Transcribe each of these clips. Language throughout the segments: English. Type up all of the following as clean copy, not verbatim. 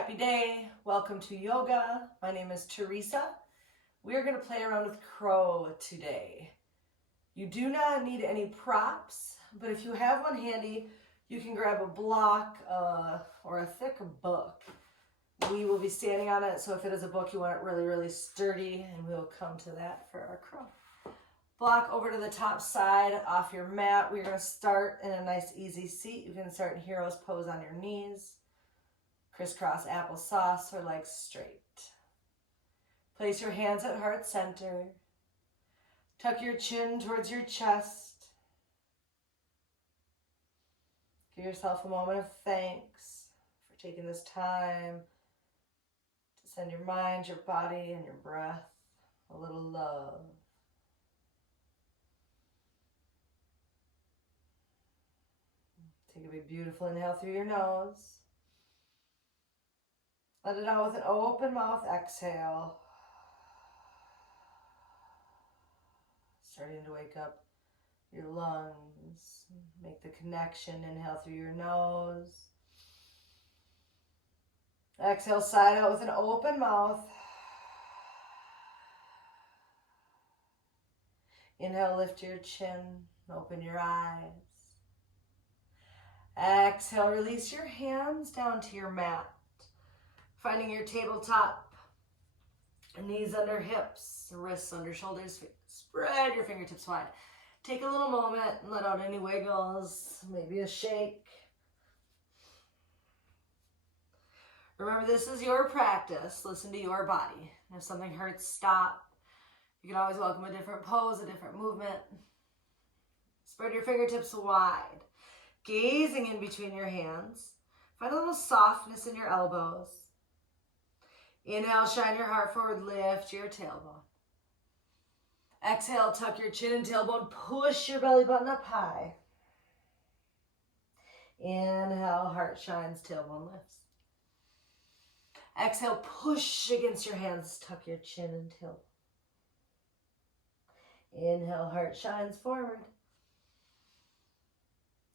Happy day. Welcome to yoga. My name is Theresa. We are going to play around with crow today. You do not need any props, but if you have one handy, you can grab a block or a thick book. We will be standing on it, so if it is a book, you want it really, really sturdy, and we will come to that for our crow. Block over to the top side off your mat. We're going to start in a nice easy seat. You can start in hero's pose on your knees. Crisscross applesauce or legs straight. Place your hands at heart center. Tuck your chin towards your chest. Give yourself a moment of thanks for taking this time to send your mind, your body, and your breath a little love. Take a big, beautiful inhale through your nose. Let it out with an open mouth, exhale. Starting to wake up your lungs. Make the connection, inhale through your nose. Exhale, side out with an open mouth. Inhale, lift your chin, open your eyes. Exhale, release your hands down to your mat. Finding your tabletop, knees under hips, wrists under shoulders, spread your fingertips wide. Take a little moment and let out any wiggles, maybe a shake. Remember, this is your practice. Listen to your body. If something hurts, stop. You can always welcome a different pose, a different movement. Spread your fingertips wide, gazing in between your hands. Find a little softness in your elbows. Inhale, shine your heart forward, lift your tailbone. Exhale, tuck your chin and tailbone, push your belly button up high. Inhale, heart shines, tailbone lifts. Exhale, push against your hands, tuck your chin and tailbone. Inhale, heart shines forward.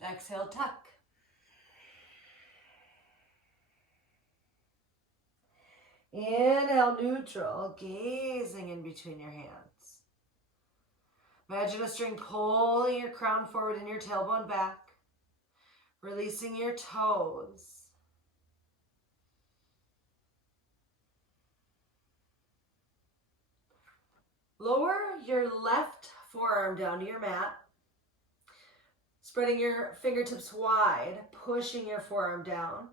Exhale, tuck. Inhale, neutral, gazing in between your hands. Imagine a string pulling your crown forward and your tailbone back, releasing your toes. Lower your left forearm down to your mat, spreading your fingertips wide, pushing your forearm down.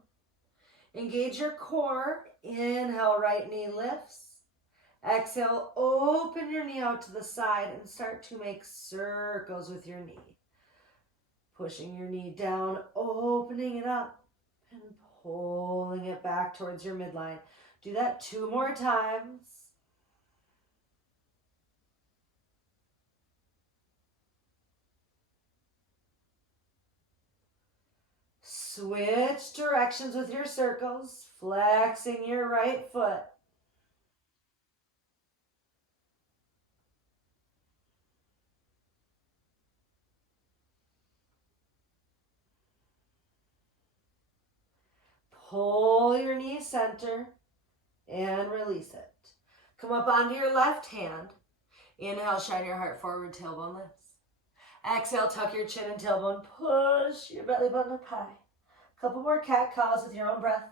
Engage your core. Inhale, right knee lifts. Exhale, open your knee out to the side and start to make circles with your knee. Pushing your knee down, opening it up, and pulling it back towards your midline. Do that 2 more times. Switch directions with your circles, flexing your right foot. Pull your knee center and release it. Come up onto your left hand. Inhale, shine your heart forward, tailbone lifts. Exhale, tuck your chin and tailbone, push your belly button up high. Couple more cat cows with your own breath.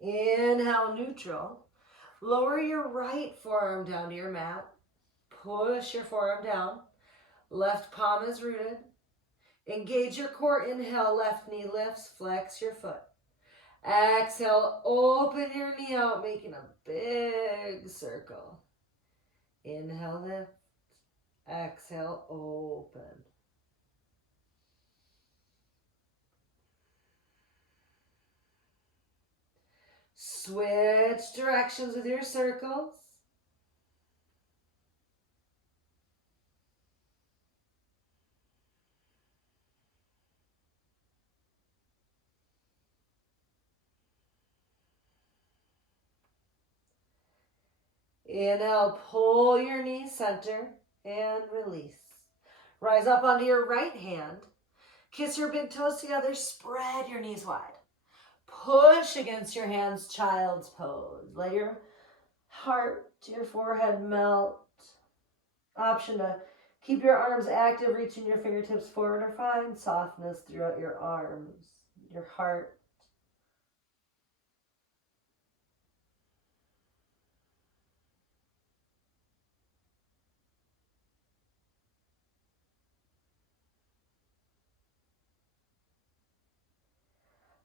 Inhale, neutral. Lower your right forearm down to your mat. Push your forearm down. Left palm is rooted. Engage your core. Inhale, left knee lifts. Flex your foot. Exhale, open your knee out, making a big circle. Inhale, lift. Exhale, open. Switch directions with your circles. Inhale, pull your knees center and release. Rise up onto your right hand. Kiss your big toes together, spread your knees wide. Push against your hands, child's pose. Let your heart, your forehead melt. Option to keep your arms active, reaching your fingertips forward, or find softness throughout your arms, your heart.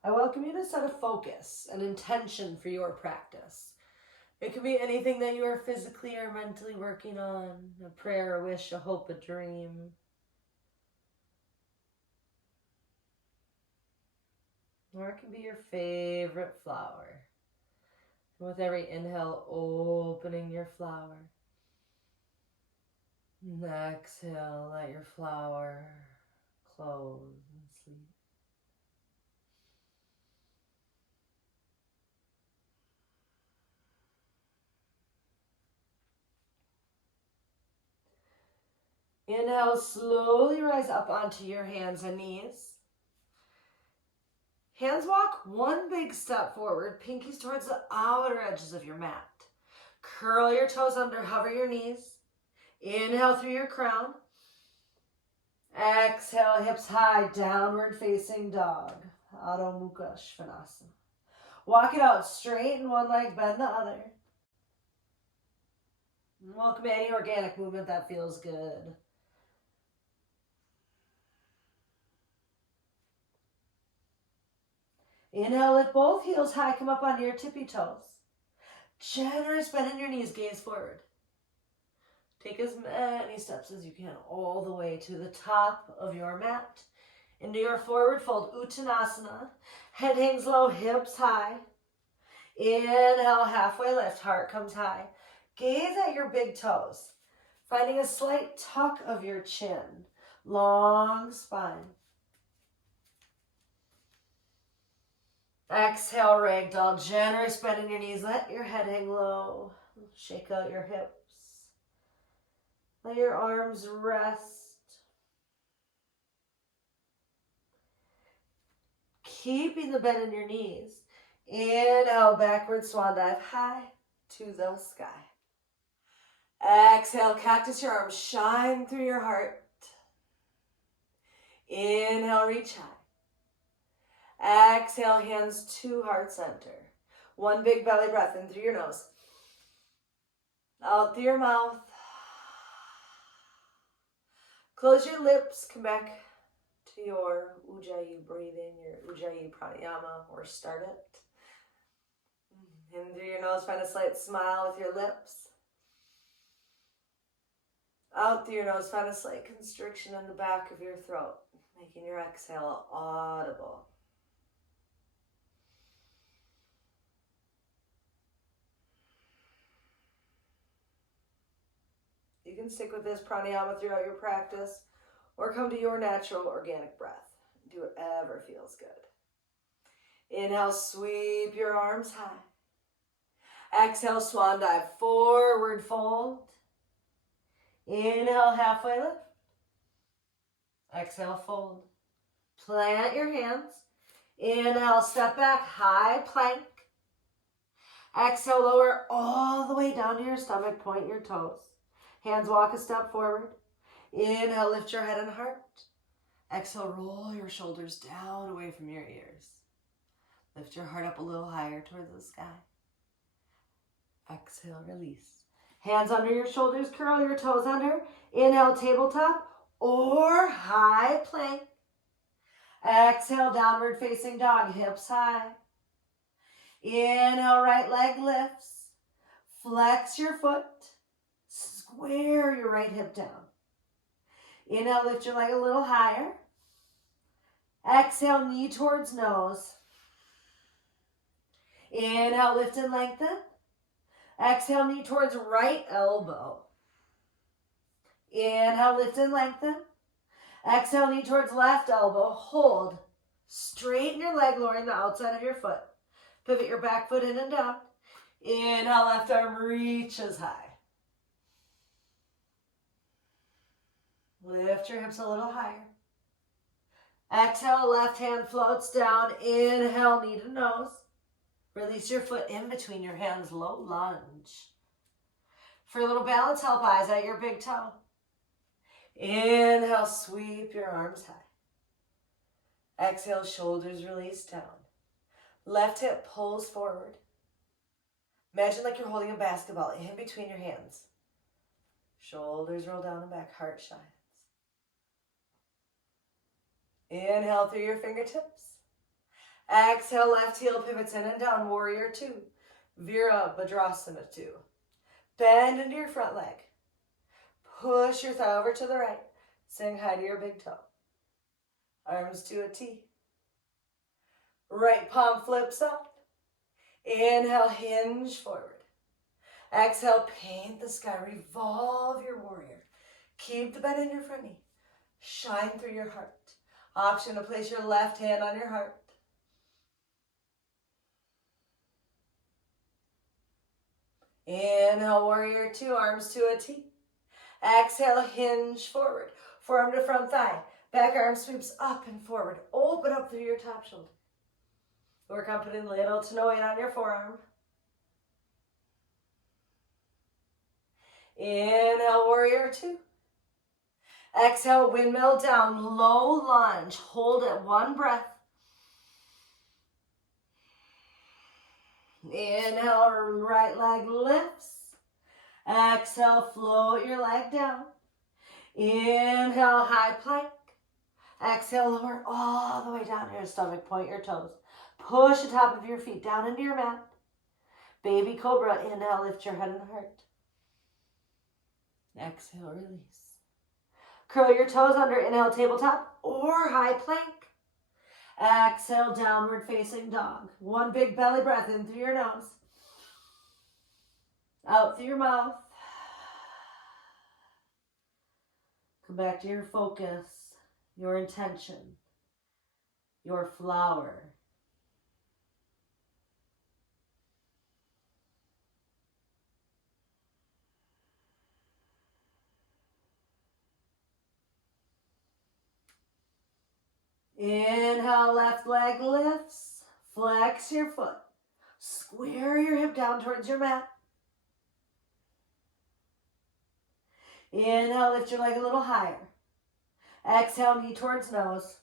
I welcome you to set a focus, an intention for your practice. It could be anything that you are physically or mentally working on, a prayer, a wish, a hope, a dream. Or it can be your favorite flower. With every inhale, opening your flower. And exhale, let your flower close and sleep. Inhale, slowly rise up onto your hands and knees. Hands walk one big step forward, pinkies towards the outer edges of your mat. Curl your toes under, hover your knees. Inhale through your crown. Exhale, hips high, downward facing dog. Adho Mukha Svanasana. Walk it out, straighten one leg, bend the other. Welcome any organic movement that feels good. Inhale, lift both heels high, come up onto your tippy toes. Generous bend in your knees, gaze forward. Take as many steps as you can all the way to the top of your mat. Into your forward fold, Uttanasana. Head hangs low, hips high. Inhale, halfway lift, heart comes high. Gaze at your big toes, finding a slight tuck of your chin. Long spine. Exhale, ragdoll. Generous bend in your knees. Let your head hang low. Shake out your hips. Let your arms rest. Keeping the bend in your knees. Inhale, backward swan dive high to the sky. Exhale, cactus your arms, shine through your heart. Inhale, reach high. Exhale, hands to heart center. One big belly breath in through your nose. Out through your mouth. Close your lips, come back to your Ujjayi breathing, your Ujjayi pranayama, or start it. In through your nose, find a slight smile with your lips. Out through your nose, find a slight constriction in the back of your throat, making your exhale audible. You can stick with this pranayama throughout your practice or come to your natural organic breath. Do whatever feels good. Inhale, sweep your arms high. Exhale, swan dive, forward fold. Inhale, halfway lift. Exhale, fold. Plant your hands. Inhale, step back, high plank. Exhale, lower all the way down to your stomach, point your toes. Hands walk a step forward. Inhale, lift your head and heart. Exhale, roll your shoulders down away from your ears. Lift your heart up a little higher towards the sky. Exhale, release. Hands under your shoulders, curl your toes under. Inhale, tabletop or high plank. Exhale, downward facing dog, hips high. Inhale, right leg lifts. Flex your foot. Square your right hip down. Inhale, lift your leg a little higher. Exhale, knee towards nose. Inhale, lift and lengthen. Exhale, knee towards right elbow. Inhale, lift and lengthen. Exhale, knee towards left elbow. Hold. Straighten your leg, lowering the outside of your foot. Pivot your back foot in and down. Inhale, left arm reaches high. Lift your hips a little higher. Exhale, left hand floats down. Inhale, knee to nose. Release your foot in between your hands, low lunge. For a little balance, help eyes at your big toe. Inhale, sweep your arms high. Exhale, shoulders release down. Left hip pulls forward. Imagine like you're holding a basketball in between your hands. Shoulders roll down and back, heart shines. Inhale through your fingertips. Exhale, left heel pivots in and down, warrior two. Veera, Bhadrasana two. Bend into your front leg. Push your thigh over to the right. Sing high to your big toe. Arms to a T. Right palm flips up. Inhale, hinge forward. Exhale, paint the sky. Revolve your warrior. Keep the bend in your front knee. Shine through your heart. Option to place your left hand on your heart. Inhale, warrior two, arms to a T. Exhale, hinge forward. Forearm to front thigh. Back arm sweeps up and forward. Open up through your top shoulder. Work on putting little to no weight on your forearm. Inhale, warrior two. Exhale, windmill down, low lunge. Hold it, one breath. Inhale, right leg lifts. Exhale, float your leg down. Inhale, high plank. Exhale, lower all the way down to your stomach. Point your toes. Push the top of your feet down into your mat. Baby Cobra. Inhale, lift your head and heart. Exhale, release. Curl your toes under. Inhale, tabletop or high plank. Exhale, downward facing dog. One big belly breath in through your nose. Out through your mouth. Come back to your focus, your intention, your flower. Inhale, left leg lifts. Flex your foot. Square your hip down towards your mat. Inhale, lift your leg a little higher. Exhale, knee towards nose.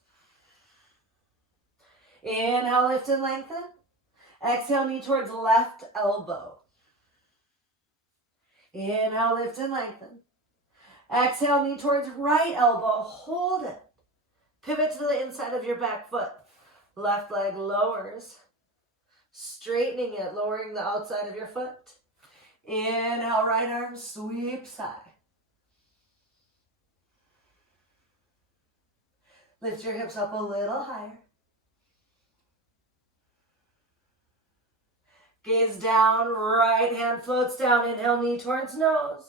Inhale, lift and lengthen. Exhale, knee towards left elbow. Inhale, lift and lengthen. Exhale, knee towards right elbow. Hold it. Pivot to the inside of your back foot. Left leg lowers. Straightening it, lowering the outside of your foot. Inhale, right arm sweeps high. Lift your hips up a little higher. Gaze down, right hand floats down. Inhale, knee towards nose.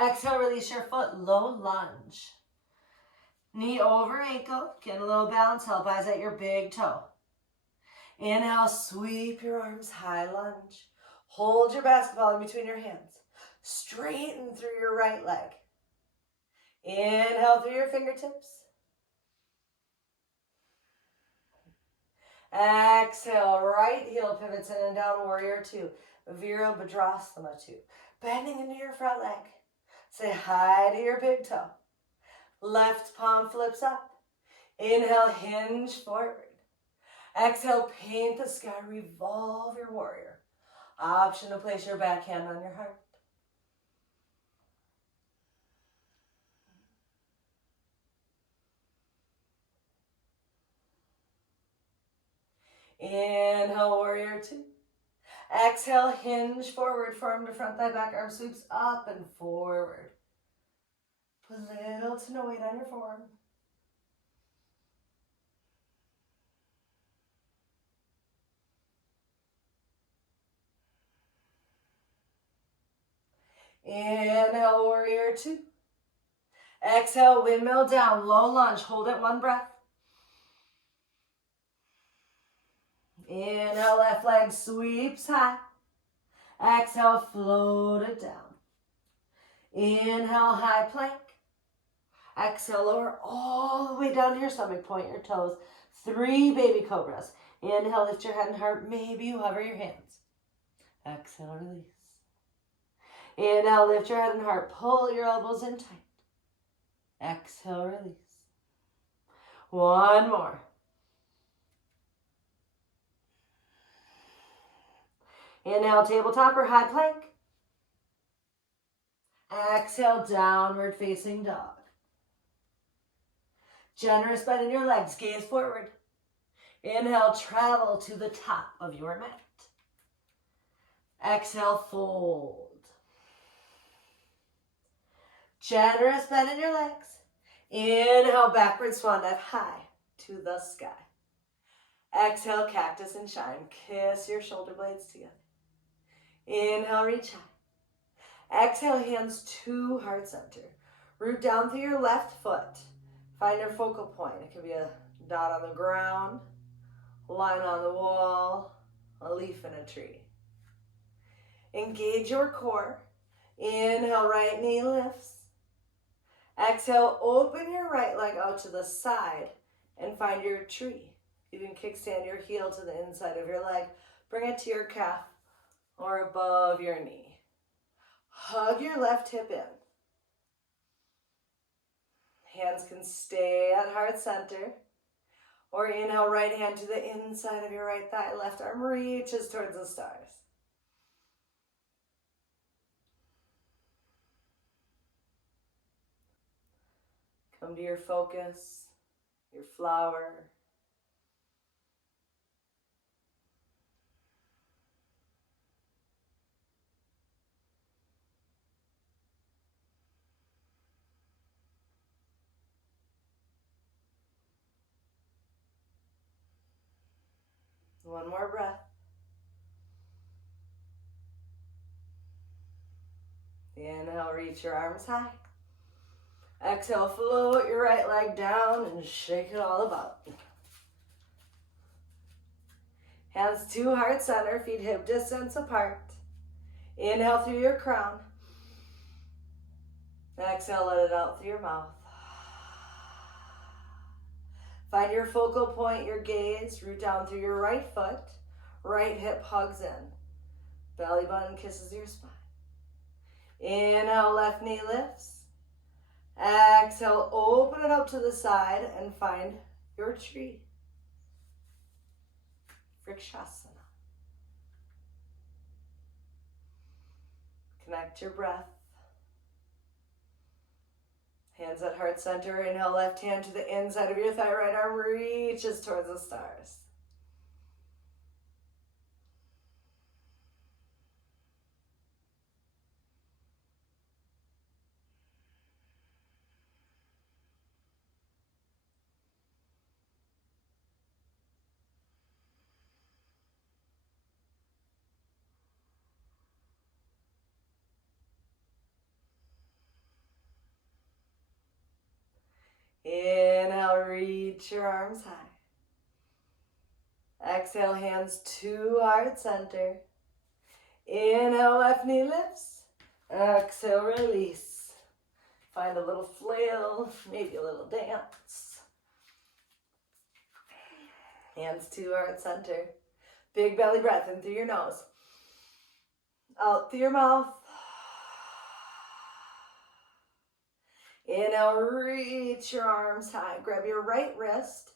Exhale, release your foot, low lunge. Knee over ankle, get a little balance, help eyes at your big toe. Inhale, sweep your arms, high lunge. Hold your basketball in between your hands. Straighten through your right leg. Inhale through your fingertips. Exhale, right heel pivots in and down, warrior two. Veera, Bhadrasana two. Bending into your front leg. Say hi to your big toe. Left palm flips up. Inhale, hinge forward. Exhale, paint the sky, revolve your warrior. Option to place your back hand on your heart. Inhale, warrior two. Exhale, hinge forward, forearm to front thigh, back arm sweeps up and forward. Put little to no weight on your forearm. Inhale, warrior two. Exhale, windmill down, low lunge. Hold it, one breath. Inhale, left leg sweeps high. Exhale, float it down. Inhale, high plank. Exhale, lower all the way down to your stomach, point your toes. 3 baby cobras. Inhale, lift your head and heart. Maybe you hover your hands. Exhale, release. Inhale, lift your head and heart. Pull your elbows in tight. Exhale, release. One more. Inhale, tabletop or high plank. Exhale, downward facing dog. Generous bend in your legs, gaze forward. Inhale, travel to the top of your mat. Exhale, fold. Generous bend in your legs. Inhale, backward swan dive high to the sky. Exhale, cactus and shine. Kiss your shoulder blades together. Inhale, reach high. Exhale, hands to heart center. Root down through your left foot. Find your focal point. It could be a dot on the ground, a line on the wall, a leaf in a tree. Engage your core. Inhale, right knee lifts. Exhale, open your right leg out to the side and find your tree. You can kickstand your heel to the inside of your leg. Bring it to your calf or above your knee. Hug your left hip in. Hands can stay at heart center. Or inhale, right hand to the inside of your right thigh. Left arm reaches towards the stars. Come to your focus, your flower. One more breath. Inhale, reach your arms high. Exhale, float your right leg down and shake it all about. Hands to heart center, feet hip distance apart. Inhale through your crown. Exhale, let it out through your mouth. Find your focal point, your gaze. Root down through your right foot. Right hip hugs in. Belly button kisses your spine. Inhale, left knee lifts. Exhale, open it up to the side and find your tree. Sukhasana. Connect your breath. Hands at heart center. Inhale, left hand to the inside of your thigh. Right arm reaches towards the stars. Inhale, reach your arms high. Exhale, hands to heart center. Inhale, left knee lifts. Exhale, release. Find a little flail, maybe a little dance. Hands to heart center. Big belly breath in through your nose. Out through your mouth. Inhale, reach your arms high. Grab your right wrist.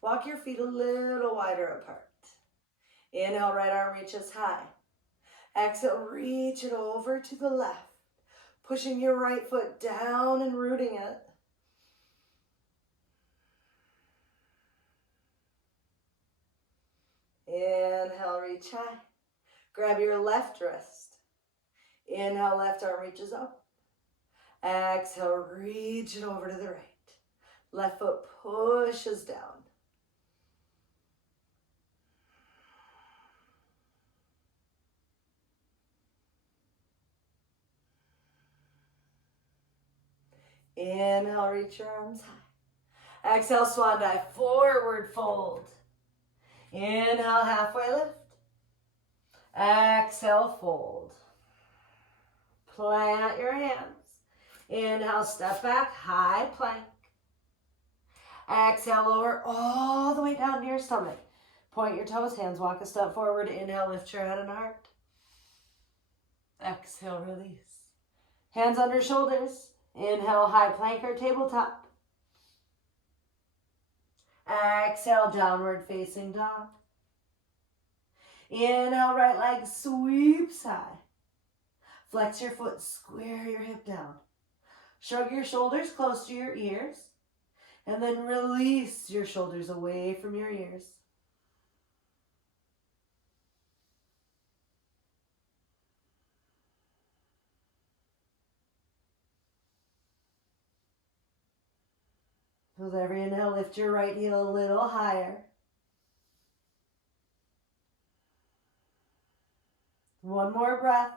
Walk your feet a little wider apart. Inhale, right arm reaches high. Exhale, reach it over to the left. Pushing your right foot down and rooting it. Inhale, reach high. Grab your left wrist. Inhale, left arm reaches up. Exhale, reach it over to the right. Left foot pushes down. Inhale, reach your arms high. Exhale, swan dive, forward fold. Inhale, halfway lift. Exhale, fold. Plant your hands. Inhale, step back, high plank. Exhale, lower all the way down to your stomach. Point your toes, hands walk a step forward. Inhale, lift your head and heart. Exhale, release. Hands under shoulders. Inhale, high plank or tabletop. Exhale, downward facing dog. Inhale, right leg sweeps high. Flex your foot, square your hip down. Shrug your shoulders close to your ears. And then release your shoulders away from your ears. With every inhale, lift your right heel a little higher. One more breath.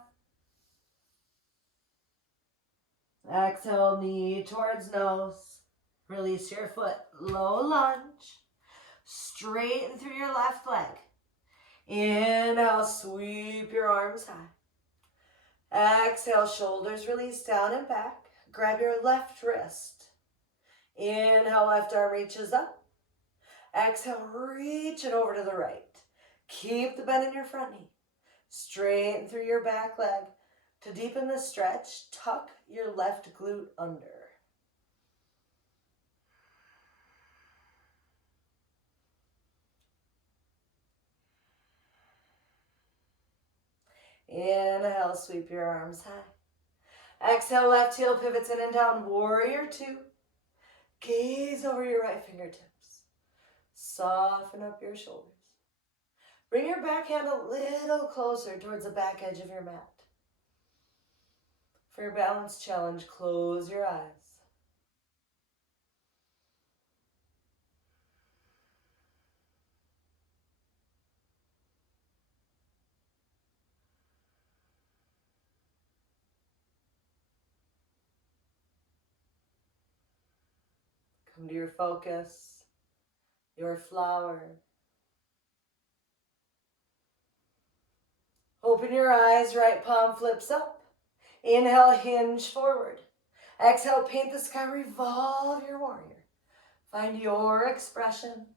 Exhale, knee towards nose. Release your foot, low lunge. Straighten through your left leg. Inhale, sweep your arms high. Exhale, shoulders release down and back. Grab your left wrist. Inhale, left arm reaches up. Exhale, reach it over to the right. Keep the bend in your front knee. Straighten through your back leg. To deepen the stretch, tuck your left glute under. Inhale, sweep your arms high. Exhale, left heel pivots in and down, warrior two. Gaze over your right fingertips. Soften up your shoulders. Bring your back hand a little closer towards the back edge of your mat. For your balance challenge, close your eyes. Come to your focus, your flower. Open your eyes, right palm flips up. Inhale, hinge forward. Exhale, paint the sky, revolve your warrior. Find your expression.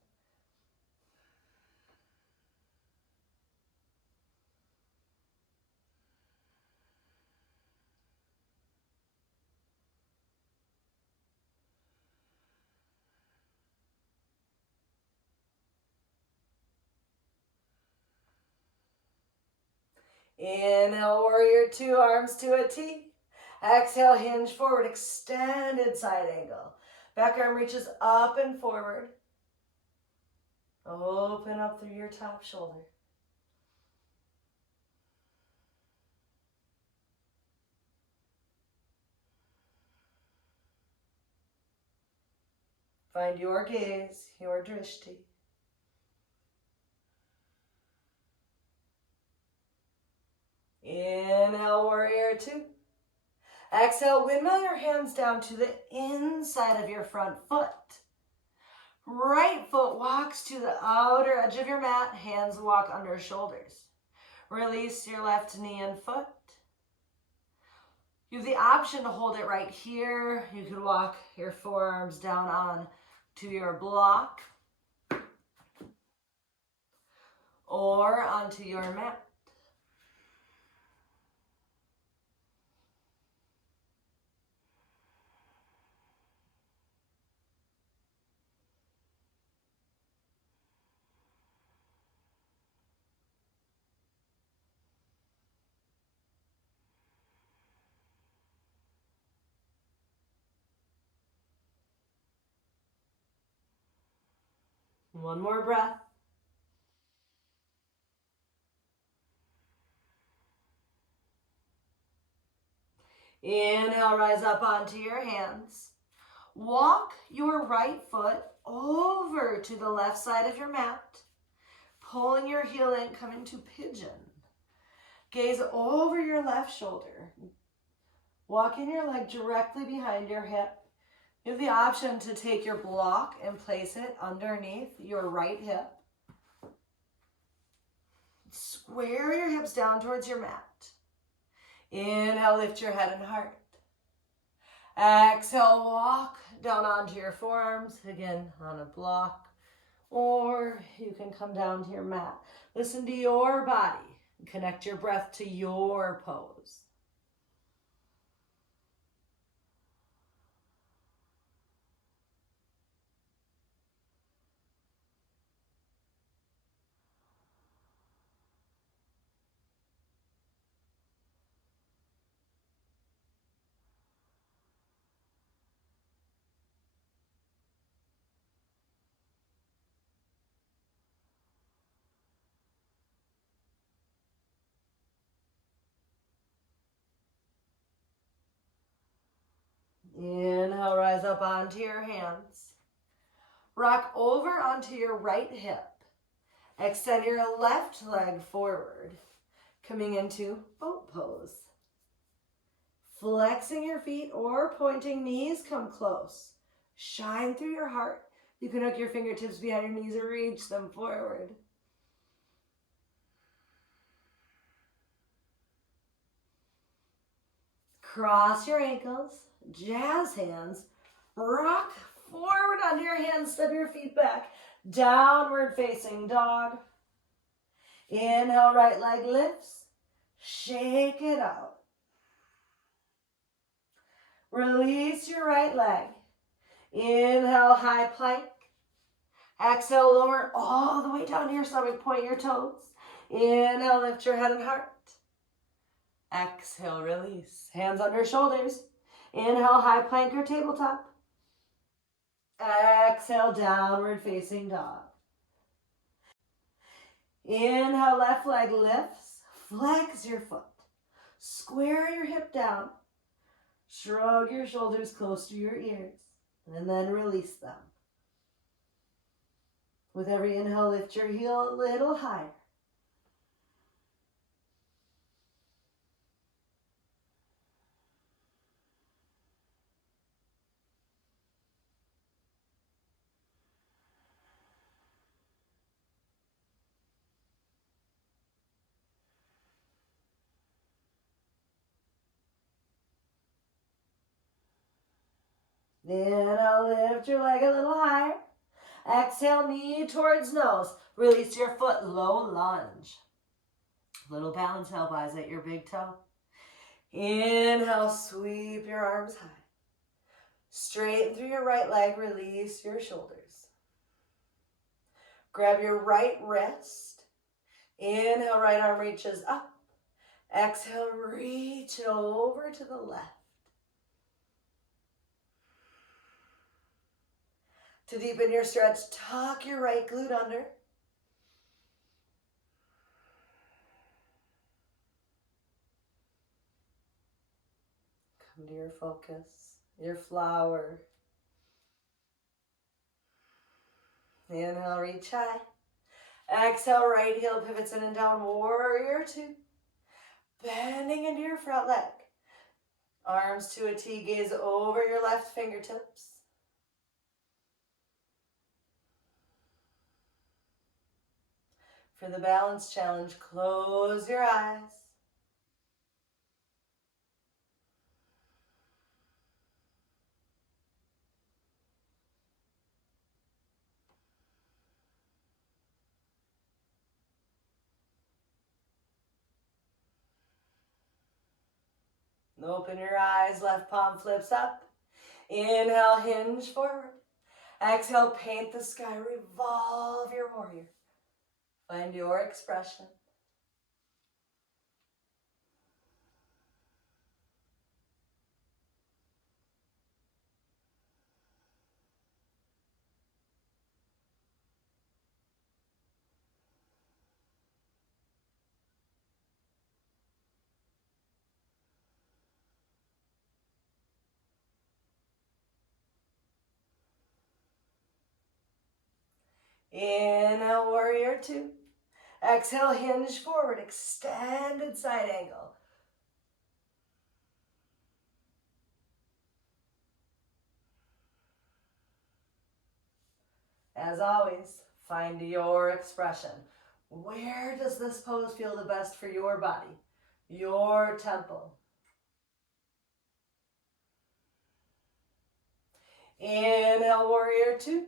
Inhale, warrior two, arms to a T. Exhale, hinge forward, extended side angle. Back arm reaches up and forward. Open up through your top shoulder. Find your gaze, your drishti. Inhale, warrior two. Exhale, windmill your hands down to the inside of your front foot. Right foot walks to the outer edge of your mat. Hands walk under shoulders. Release your left knee and foot. You have the option to hold it right here. You could walk your forearms down on to your block or onto your mat. One more breath. Inhale, rise up onto your hands. Walk your right foot over to the left side of your mat. Pulling your heel in, coming to pigeon. Gaze over your left shoulder. Walking your leg directly behind your hip. You have the option to take your block and place it underneath your right hip. Square your hips down towards your mat. Inhale, lift your head and heart. Exhale, walk down onto your forearms, again on a block, or you can come down to your mat. Listen to your body. Connect your breath to your pose. Inhale, rise up onto your hands. Rock over onto your right hip. Extend your left leg forward, coming into boat pose. Flexing your feet or pointing knees, come close. Shine through your heart. You can hook your fingertips behind your knees or reach them forward. Cross your ankles, jazz hands, rock forward onto your hands, step your feet back, downward facing dog. Inhale, right leg lifts, shake it out. Release your right leg. Inhale, high plank. Exhale, lower all the way down to your stomach, point your toes. Inhale, lift your head and heart. Exhale, release. Hands under shoulders. Inhale, high plank or tabletop. Exhale, downward facing dog. Inhale, left leg lifts. Flex your foot. Square your hip down. Shrug your shoulders close to your ears. And then release them. With every inhale, lift your heel a little higher. Inhale, lift your leg a little higher. Exhale, knee towards nose. Release your foot, low lunge. Little balance elbows at your big toe. Inhale, sweep your arms high. Straighten through your right leg, release your shoulders. Grab your right wrist. Inhale, right arm reaches up. Exhale, reach over to the left. To deepen your stretch, tuck your right glute under. Come to your focus, your flower. Inhale, reach high. Exhale, right heel pivots in and down, warrior two. Bending into your front leg. Arms to a T, gaze over your left fingertips. For the balance challenge, close your eyes. Open your eyes, left palm flips up. Inhale, hinge forward. Exhale, paint the sky, revolve your warrior. Find your expression. Inhale, warrior two. Exhale, hinge forward, extended side angle. As always, find your expression. Where does this pose feel the best for your body, your tempo? Inhale, warrior two.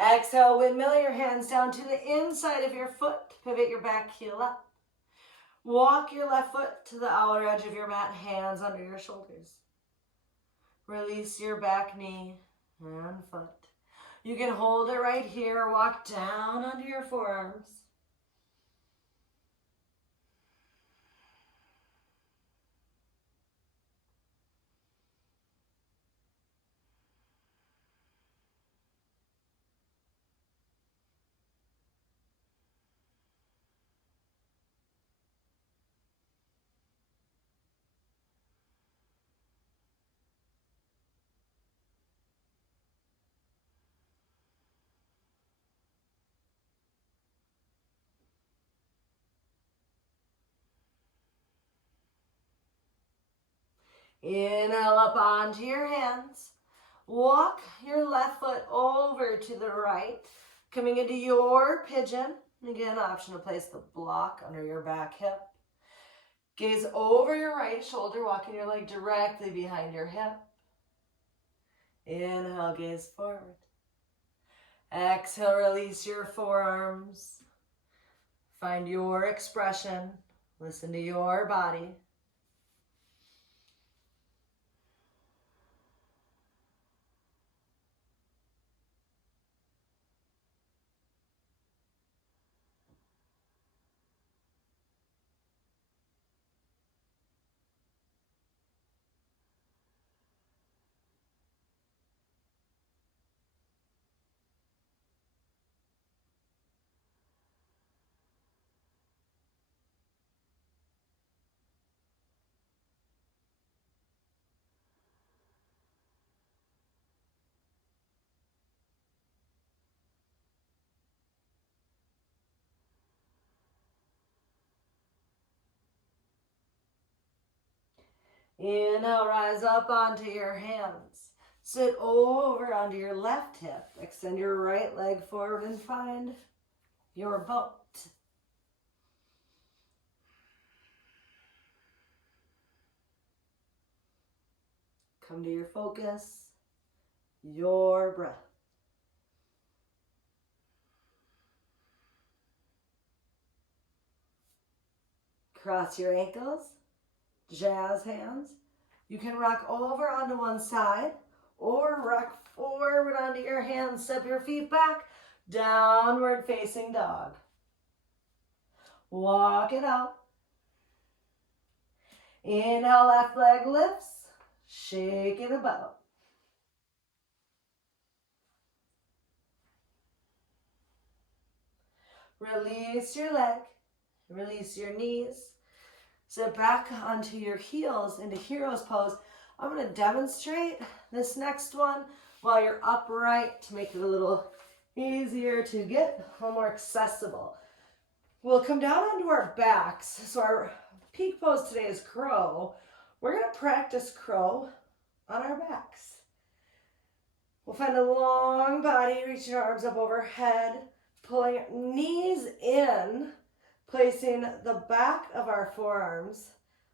Exhale, windmill your hands down to the inside of your foot. Pivot your back heel up. Walk your left foot to the outer edge of your mat, hands under your shoulders. Release your back knee and foot. You can hold it right here, walk down onto your forearms. Inhale up onto your hands. Walk your left foot over to the right, coming into your pigeon. Again, option to place the block under your back hip. Gaze over your right shoulder, walking your leg directly behind your hip. Inhale, gaze forward. Exhale, release your forearms. Find your expression. Listen to your body. Inhale, rise up onto your hands. Sit over onto your left hip. Extend your right leg forward and find your boat. Come to your focus, your breath. Cross your ankles, jazz hands. You can rock over onto one side or rock forward onto your hands. Step your feet back, downward facing dog. Walk it out. Inhale, left leg lifts, shake it about. Release your leg, release your knees. Sit back onto your heels into hero's pose. I'm going to demonstrate this next one while you're upright to make it a little easier to get, a little more accessible. We'll come down onto our backs. So our peak pose today is crow. We're going to practice crow on our backs. We'll find a long body, reaching our arms up overhead, pulling knees in, placing the back of our forearms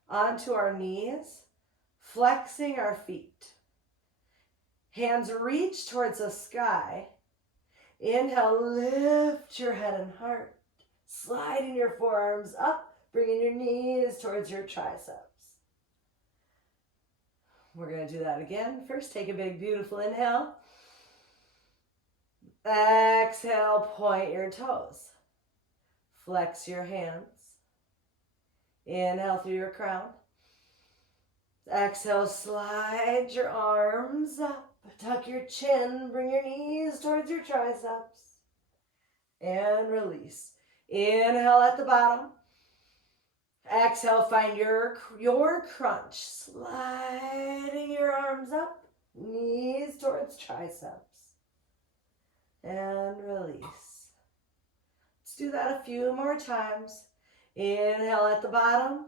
onto our knees, flexing our feet. Hands reach towards the sky. Inhale, lift your head and heart. Sliding your forearms up, bringing your knees towards your triceps. We're going to do that again. First, take a big, beautiful inhale. Exhale, point your toes. Flex your hands. Inhale through your crown. Exhale, slide your arms up. Tuck your chin. Bring your knees towards your triceps. And release. Inhale at the bottom. Exhale, find your crunch. Sliding your arms up. Knees towards triceps. And release. Let's do that a few more times. Inhale at the bottom.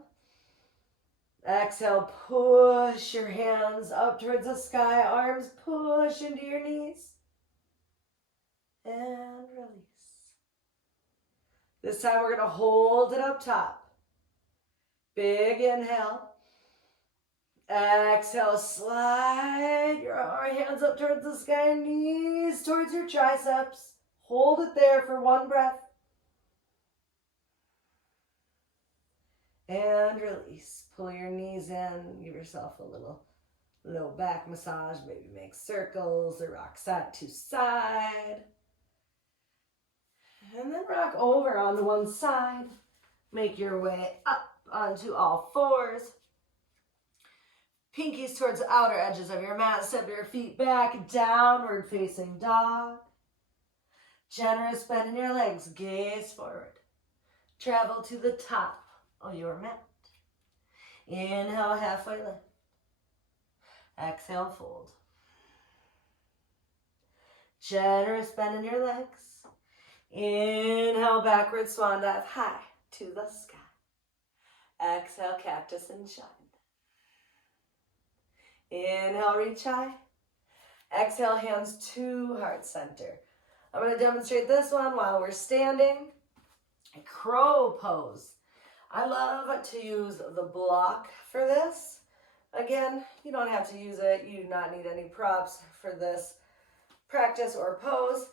Exhale, push your hands up towards the sky. Arms push into your knees. And release. This time we're going to hold it up top. Big inhale. Exhale, slide your hands up towards the sky, knees towards your triceps. Hold it there for one breath. And release. Pull your knees in. Give yourself a little low back massage. Maybe make circles or rock side to side. And then rock over on one side. Make your way up onto all fours. Pinkies towards the outer edges of your mat. Step your feet back, downward facing dog. Generous bend in your legs, gaze forward. Travel to the top of your mat. Inhale, halfway lift. Exhale, fold. Generous bend in your legs. Inhale, backward swan dive high to the sky. Exhale, cactus and shine. Inhale, reach high. Exhale, hands to heart center. I'm going to demonstrate this one while we're standing. A crow pose. I love to use the block for this. Again, you don't have to use it. You do not need any props for this practice or pose.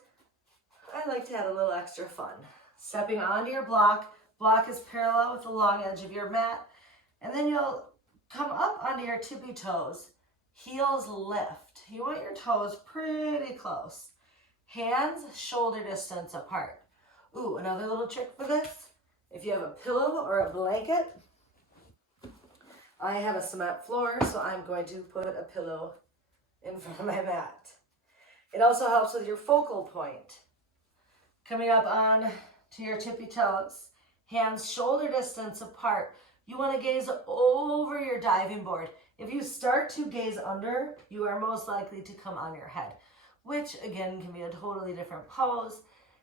I like to add a little extra fun. Stepping onto your block. Block is parallel with the long edge of your mat. And then you'll come up onto your tippy toes. Heels lift. You want your toes pretty close. Hands shoulder distance apart. Ooh, another little trick for this. If you have a pillow or a blanket, I have a cement floor, so I'm going to put a pillow in front of my mat. It also helps with your focal point. Coming up on to your tippy toes. Hands shoulder distance apart. You want to gaze over your diving board. If you start to gaze under, you are most likely to come on your head, which again can be a totally different pose.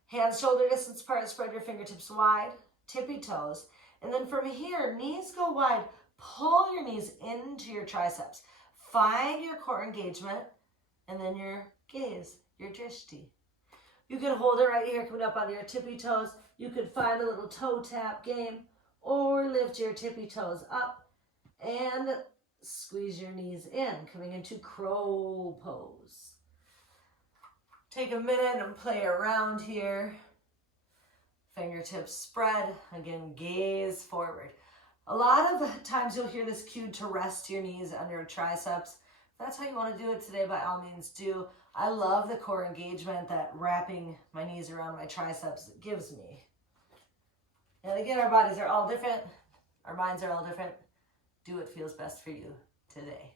Hands shoulder distance apart, spread your fingertips wide, tippy toes. And then from here, knees go wide, pull your knees into your triceps. Find your core engagement, and then your gaze, your drishti. You can hold it right here, coming up onto your tippy toes. You could find a little toe tap game, or lift your tippy toes up and squeeze your knees in, coming into crow pose. Take a minute and play around here. Fingertips spread. Again, gaze forward. A lot of times you'll hear this cued to rest your knees under your triceps. If that's how you want to do it today, by all means do. I love the core engagement that wrapping my knees around my triceps gives me. And again, our bodies are all different. Our minds are all different. Do what feels best for you today.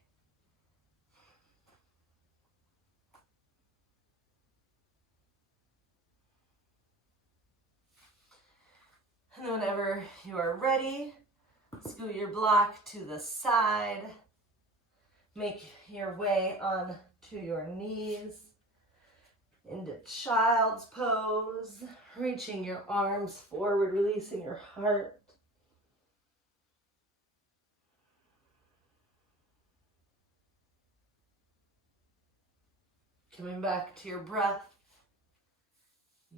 And whenever you are ready, scoot your block to the side. Make your way on to your knees. Into child's pose. Reaching your arms forward, releasing your heart. Coming back to your breath,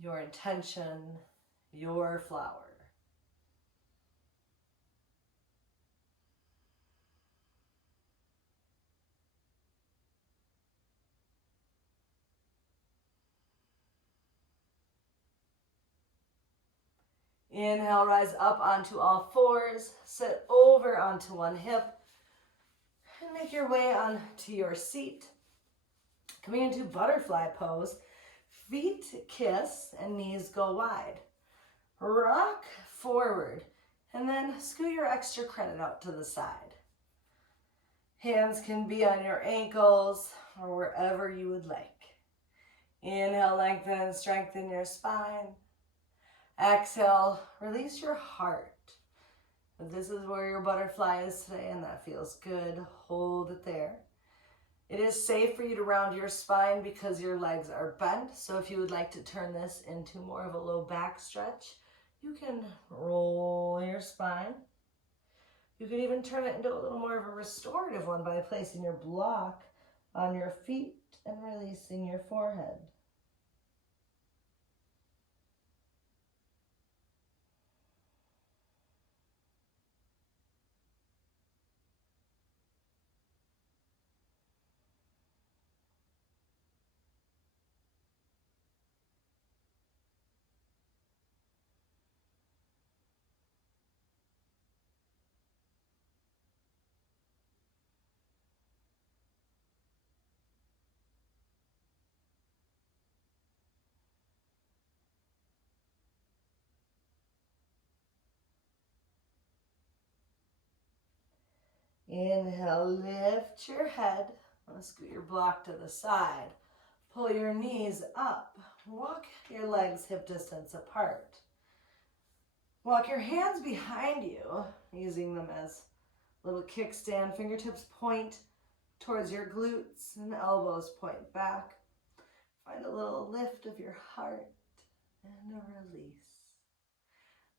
your intention, your flower. Inhale, rise up onto all fours, sit over onto one hip, and make your way onto your seat. Coming into butterfly pose, feet kiss and knees go wide. Rock forward, and then scoot your extra credit out to the side. Hands can be on your ankles or wherever you would like. Inhale, lengthen and strengthen your spine. Exhale, release your heart. This is where your butterfly is today, and that feels good. Hold it there. It is safe for you to round your spine because your legs are bent. So if you would like to turn this into more of a low back stretch, you can roll your spine. You can even turn it into a little more of a restorative one by placing your block on your feet and releasing your forehead. Inhale, lift your head. Scoot your block to the side. Pull your knees up. Walk your legs hip distance apart. Walk your hands behind you, using them as little kickstand. Fingertips point towards your glutes and elbows point back. Find a little lift of your heart and a release.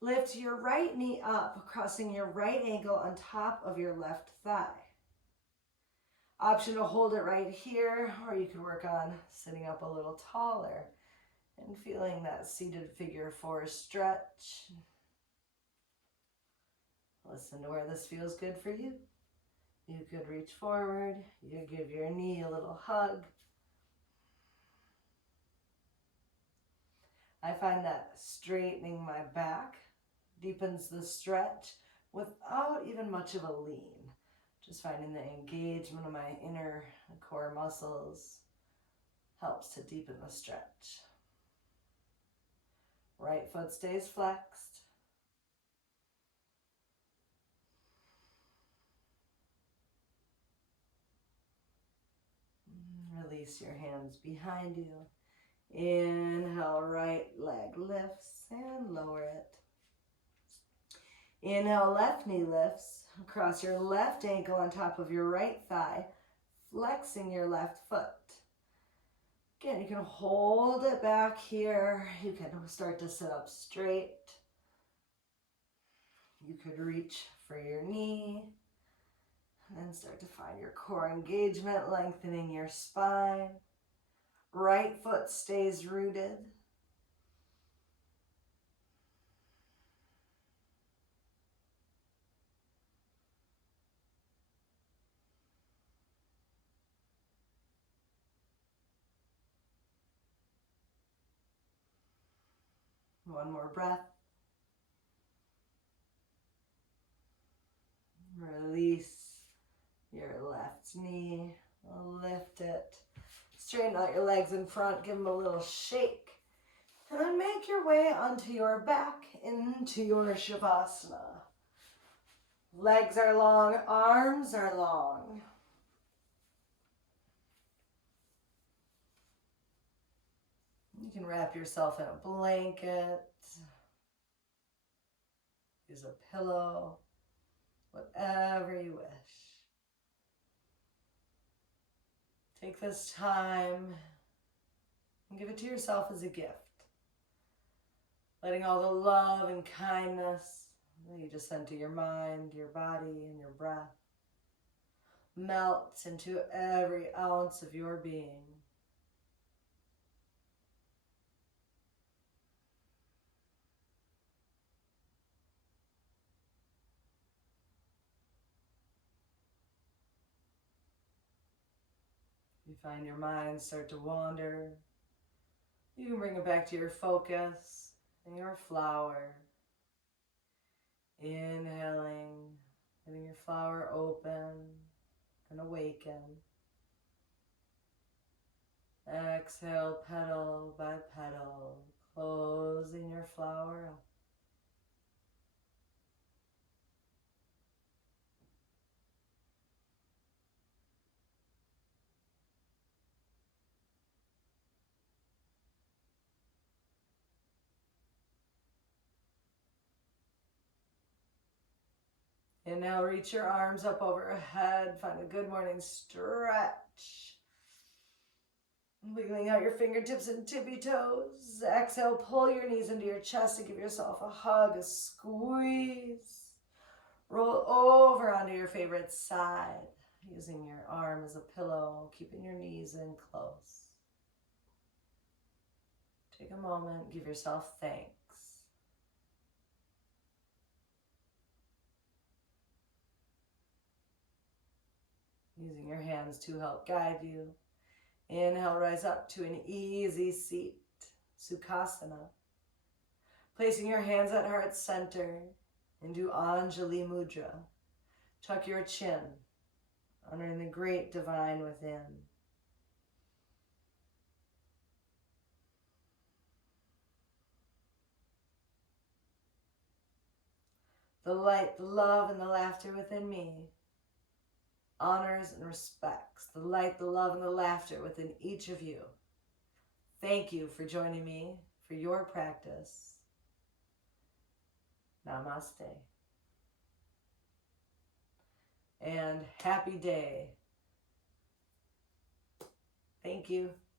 Lift your right knee up, crossing your right ankle on top of your left thigh. Option to hold it right here, or you could work on sitting up a little taller and feeling that seated figure four stretch. Listen to where this feels good for you. You could reach forward, you give your knee a little hug. I find that straightening my back deepens the stretch without even much of a lean. Just finding the engagement of my inner core muscles helps to deepen the stretch. Right foot stays flexed. Release your hands behind you. Inhale, right leg lifts and lower it. Inhale, left knee lifts. Cross your left ankle on top of your right thigh, flexing your left foot. Again, you can hold it back here. You can start to sit up straight. You could reach for your knee and then start to find your core engagement, lengthening your spine. Right foot stays rooted. One more breath. Release your left knee. Lift it. Straighten out your legs in front. Give them a little shake. And then make your way onto your back into your Sukhasana. Legs are long, arms are long. You can wrap yourself in a blanket. Use a pillow. Whatever you wish. Take this time and give it to yourself as a gift. Letting all the love and kindness that you just send to your mind, your body, and your breath melt into every ounce of your being. You find your mind start to wander. You can bring it back to your focus and your flower. Inhaling, letting your flower open and awaken. Exhale, petal by petal, closing your flower up. And now reach your arms up overhead. Find a good morning stretch. Wiggling out your fingertips and tippy toes. Exhale, pull your knees into your chest and give yourself a hug, a squeeze. Roll over onto your favorite side, using your arm as a pillow, keeping your knees in close. Take a moment, give yourself thanks. Using your hands to help guide you. Inhale, rise up to an easy seat, Sukhasana. Placing your hands at heart center into Anjali Mudra. Tuck your chin, honoring the great divine within. The light, the love, and the laughter within me honors and respects the light, the love, and the laughter within each of you. Thank you for joining me for your practice. Namaste. And happy day. Thank you.